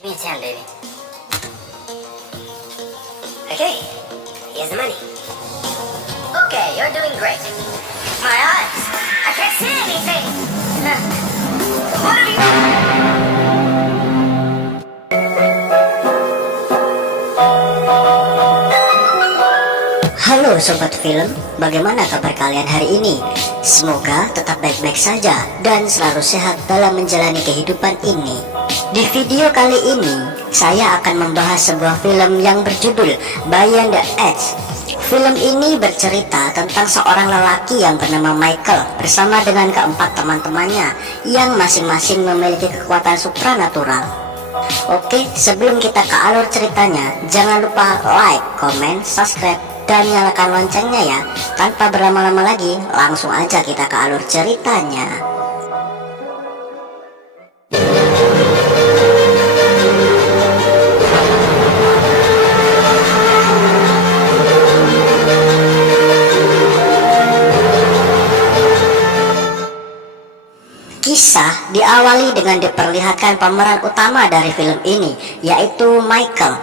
Give me 10, baby. Okay, here's the money. Okay, you're doing great. My eyes, I can't see anything. What have you... Halo Sobat Film, bagaimana kabar kalian hari ini? Semoga tetap baik-baik saja dan selalu sehat dalam menjalani kehidupan ini. Di video kali ini, saya akan membahas sebuah film yang berjudul Beyond the Edge. Film ini bercerita tentang seorang lelaki yang bernama Michael bersama dengan keempat teman-temannya yang masing-masing memiliki kekuatan supranatural. Oke, sebelum kita ke alur ceritanya, jangan lupa like, comment, subscribe, dan nyalakan loncengnya ya. Tanpa berlama-lama lagi, langsung aja kita ke alur ceritanya. Kisah diawali dengan diperlihatkan pemeran utama dari film ini, yaitu Michael.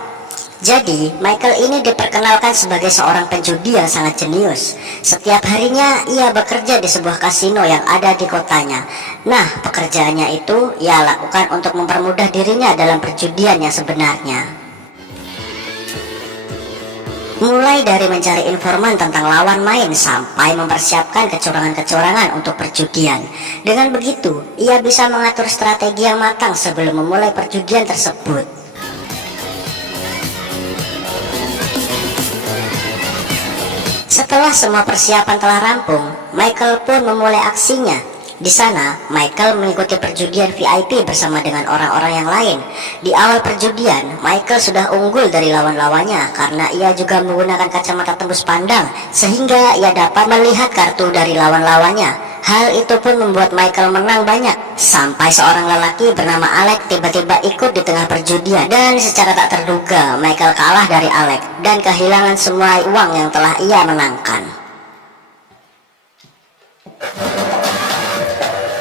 Jadi, Michael ini diperkenalkan sebagai seorang penjudi yang sangat jenius. Setiap harinya ia bekerja di sebuah kasino yang ada di kotanya. Nah, pekerjaannya itu ia lakukan untuk mempermudah dirinya dalam perjudian yang sebenarnya. Mulai dari mencari informan tentang lawan main sampai mempersiapkan kecurangan-kecurangan untuk perjudian. Dengan begitu, ia bisa mengatur strategi yang matang sebelum memulai perjudian tersebut. Setelah semua persiapan telah rampung, Michael pun memulai aksinya. Di sana, Michael mengikuti perjudian VIP bersama dengan orang-orang yang lain. Di awal perjudian, Michael sudah unggul dari lawan-lawannya karena ia juga menggunakan kacamata tembus pandang sehingga ia dapat melihat kartu dari lawan-lawannya. Hal itu pun membuat Michael menang banyak, sampai seorang lelaki bernama Alex tiba-tiba ikut di tengah perjudian. Dan secara tak terduga, Michael kalah dari Alex dan kehilangan semua uang yang telah ia menangkan.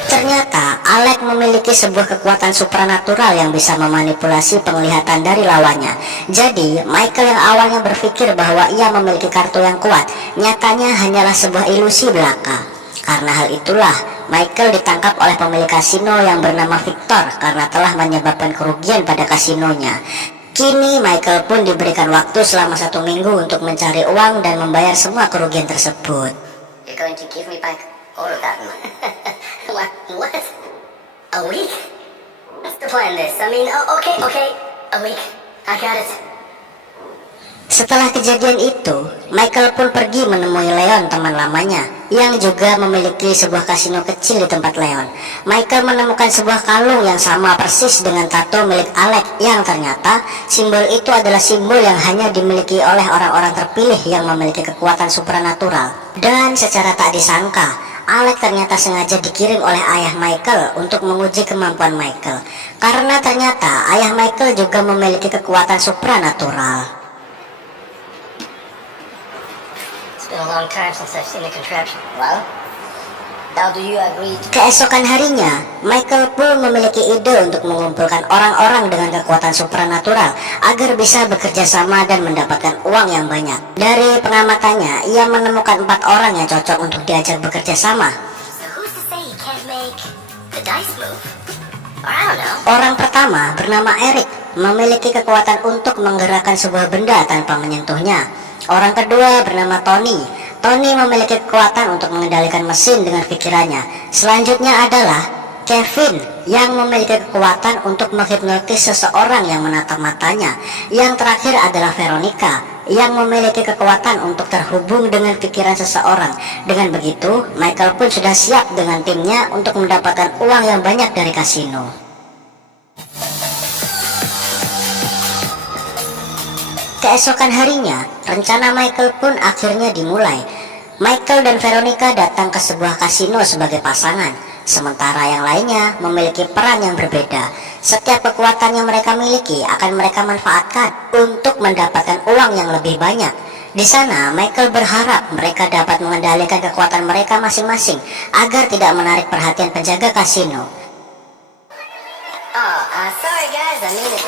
Ternyata Alex memiliki sebuah kekuatan supranatural yang bisa memanipulasi penglihatan dari lawannya. Jadi Michael yang awalnya berpikir bahwa ia memiliki kartu yang kuat, nyatanya hanyalah sebuah ilusi belaka. Karena hal itulah Michael ditangkap oleh pemilik kasino yang bernama Victor karena telah menyebabkan kerugian pada kasinonya. Kini Michael pun diberikan waktu selama 1 minggu untuk mencari uang dan membayar semua kerugian tersebut. You're going to give me back all of that money? What? A week? What's the plan this? I mean, okay, a week. I got it. Setelah kejadian itu, Michael pun pergi menemui Leon, teman lamanya, yang juga memiliki sebuah kasino kecil di tempat Leon. Michael menemukan sebuah kalung yang sama persis dengan tato milik Alex, yang ternyata simbol itu adalah simbol yang hanya dimiliki oleh orang-orang terpilih yang memiliki kekuatan supranatural. Dan secara tak disangka, Alex ternyata sengaja dikirim oleh ayah Michael untuk menguji kemampuan Michael. Karena ternyata ayah Michael juga memiliki kekuatan supranatural. It's been a long time since I've seen a contraption. Well, how do you agree to... Keesokan harinya, Michael pun memiliki ide untuk mengumpulkan orang-orang dengan kekuatan supranatural agar bisa bekerja sama dan mendapatkan uang yang banyak. Dari pengamatannya, ia menemukan 4 orang yang cocok untuk diajak bekerja sama. So who's to say he can't make the dice move? Or I don't know. Orang pertama bernama Eric, memiliki kekuatan untuk menggerakkan sebuah benda tanpa menyentuhnya. Orang kedua bernama Tony. Tony memiliki kekuatan untuk mengendalikan mesin dengan pikirannya. Selanjutnya adalah Kevin, yang memiliki kekuatan untuk menghipnotis seseorang yang menatap matanya. Yang terakhir adalah Veronica, yang memiliki kekuatan untuk terhubung dengan pikiran seseorang. Dengan begitu, Michael pun sudah siap dengan timnya untuk mendapatkan uang yang banyak dari kasino. Keesokan harinya, rencana Michael pun akhirnya dimulai. Michael dan Veronica datang ke sebuah kasino sebagai pasangan, sementara yang lainnya memiliki peran yang berbeda. Setiap kekuatan yang mereka miliki akan mereka manfaatkan untuk mendapatkan uang yang lebih banyak. Di sana, Michael berharap mereka dapat mengendalikan kekuatan mereka masing-masing agar tidak menarik perhatian penjaga kasino. Sorry guys, guys, I mean it.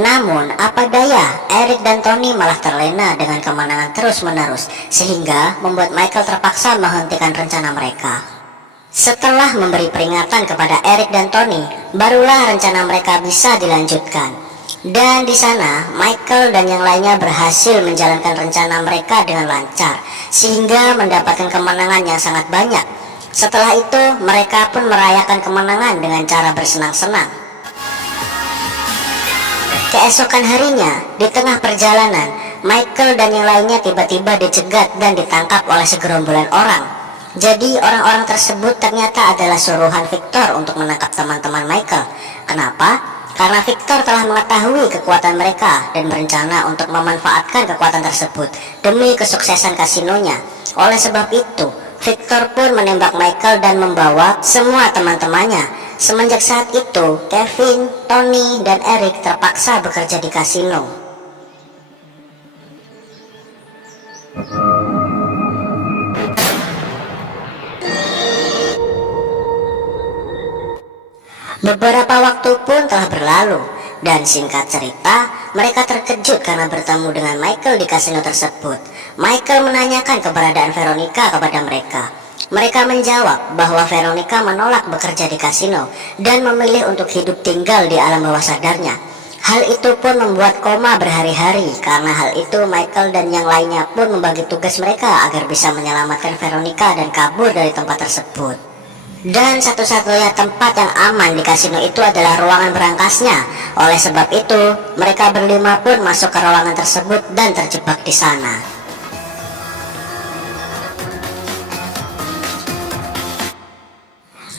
Namun, apa daya, Eric dan Tony malah terlena dengan kemenangan terus-menerus, sehingga membuat Michael terpaksa menghentikan rencana mereka. Setelah memberi peringatan kepada Eric dan Tony, barulah rencana mereka bisa dilanjutkan. Dan di sana, Michael dan yang lainnya berhasil menjalankan rencana mereka dengan lancar, sehingga mendapatkan kemenangan yang sangat banyak. Setelah itu, mereka pun merayakan kemenangan dengan cara bersenang-senang. Keesokan harinya, di tengah perjalanan, Michael dan yang lainnya tiba-tiba dicegat dan ditangkap oleh segerombolan orang. Jadi orang-orang tersebut ternyata adalah suruhan Victor untuk menangkap teman-teman Michael. Kenapa? Karena Victor telah mengetahui kekuatan mereka dan berencana untuk memanfaatkan kekuatan tersebut demi kesuksesan kasinonya. Oleh sebab itu, Victor pun menembak Michael dan membawa semua teman-temannya. Semenjak saat itu, Kevin, Tony, dan Eric terpaksa bekerja di kasino. Beberapa waktu pun telah berlalu, dan singkat cerita, mereka terkejut karena bertemu dengan Michael di kasino tersebut. Michael menanyakan keberadaan Veronica kepada mereka. Mereka menjawab bahwa Veronica menolak bekerja di kasino dan memilih untuk hidup tinggal di alam bawah sadarnya. Hal itu pun membuat koma berhari-hari. Karena hal itu, Michael dan yang lainnya pun membagi tugas mereka agar bisa menyelamatkan Veronica dan kabur dari tempat tersebut. Dan satu-satunya tempat yang aman di kasino itu adalah ruangan berangkasnya. Oleh sebab itu, mereka berlima pun masuk ke ruangan tersebut dan terjebak di sana.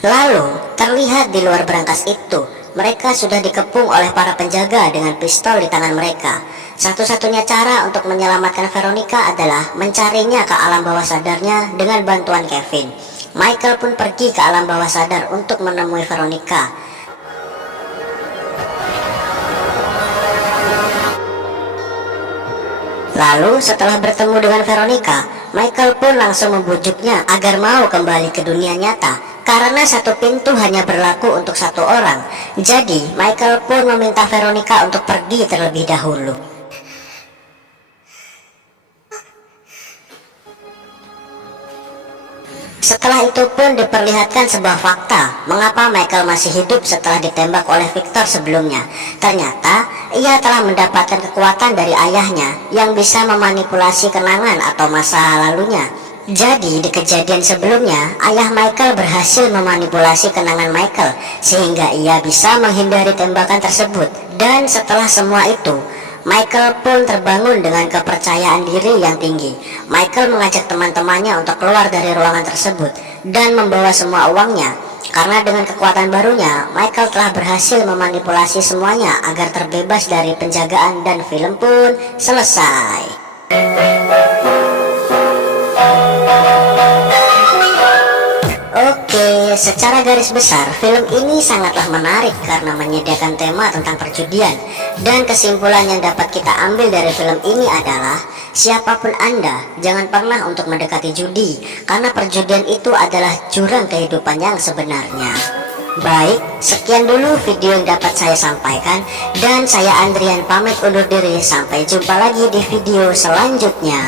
Lalu, terlihat di luar berangkas itu, mereka sudah dikepung oleh para penjaga dengan pistol di tangan mereka. Satu-satunya cara untuk menyelamatkan Veronica adalah mencarinya ke alam bawah sadarnya dengan bantuan Kevin. Michael pun pergi ke alam bawah sadar untuk menemui Veronica. Lalu setelah bertemu dengan Veronica, Michael pun langsung membujuknya agar mau kembali ke dunia nyata. Karena satu pintu hanya berlaku untuk satu orang, jadi Michael pun meminta Veronica untuk pergi terlebih dahulu. Setelah itu pun diperlihatkan sebuah fakta mengapa Michael masih hidup setelah ditembak oleh Victor sebelumnya. Ternyata ia telah mendapatkan kekuatan dari ayahnya yang bisa memanipulasi kenangan atau masa lalunya. Jadi di kejadian sebelumnya, ayah Michael berhasil memanipulasi kenangan Michael sehingga ia bisa menghindari tembakan tersebut. Dan setelah semua itu, Michael pun terbangun dengan kepercayaan diri yang tinggi. Michael mengajak teman-temannya untuk keluar dari ruangan tersebut dan membawa semua uangnya. Karena dengan kekuatan barunya, Michael telah berhasil memanipulasi semuanya agar terbebas dari penjagaan dan film pun selesai. Oke, secara garis besar film ini sangatlah menarik karena menyediakan tema tentang perjudian. Dan kesimpulan yang dapat kita ambil dari film ini adalah siapapun Anda, jangan pernah untuk mendekati judi, karena perjudian itu adalah jurang kehidupan yang sebenarnya. Baik, sekian dulu video yang dapat saya sampaikan, dan saya Andrian pamit undur diri. Sampai jumpa lagi di video selanjutnya.